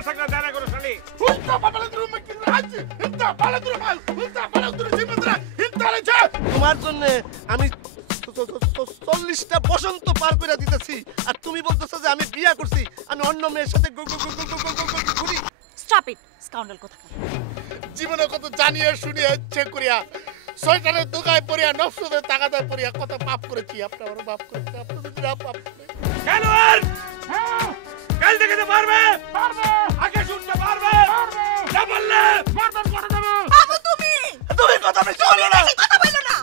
la sacra dara করো শালি Unta babaladru mekin haji. Unta babaladru mal. Unta babaladru simedra. Unta leche. তোমার জন্য আমি 40টা বসন্ত পার করে দিতেছি আর তুমি বলতেছো যে আমি বিয়ে করছি আমি অন্য মেয়ের সাথে ঘুরি। স্টপ ইট স্কাউন্ডাল কোথাকার। জীবনে কত জানিয়ে শুনিয়ে চেক করিয়া শয়তানের দোকায় পড়িয়া নফসদের তাগাদায় পড়িয়া কত পাপ করেছি আপনি আমার পাপ করেছি আপনি যদি না পাপ কেন আর কাল থেকে তো পারবে আগে শুনতে পারবে না বললে মারধর করে দেবো বাবু তুমি কথা বেশি বলো না। কথা বলো না।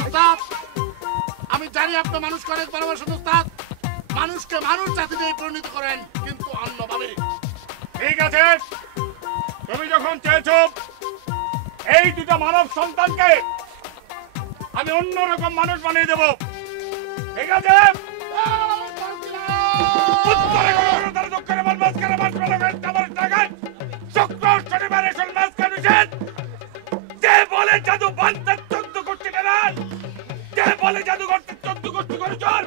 উস্তাদ আমি জানি আপনি মানুষকে অনেক ভালোবাসেন উস্তাদ মানুষকে মানুষ জাতিতে পরিণত করেন কিন্তু অন্যভাবে ঠিক আছে তুমি যখন চেয়েছো এই দুটো মানব সন্তানকে আমি অন্যরকম মানুষ বানিয়ে দেব ঠিক আছে উত্তরে কোনো তার দক্ষিণে মাল মাঝখানে মাছ পেলামের চামার টাকায় শুক্র শনিবার এসল মাছ খানুছেন যে বলে জাদু বান্তার 14 কোটি বেড়ান যে বলে জাদু করতে 14 কোটি করে চল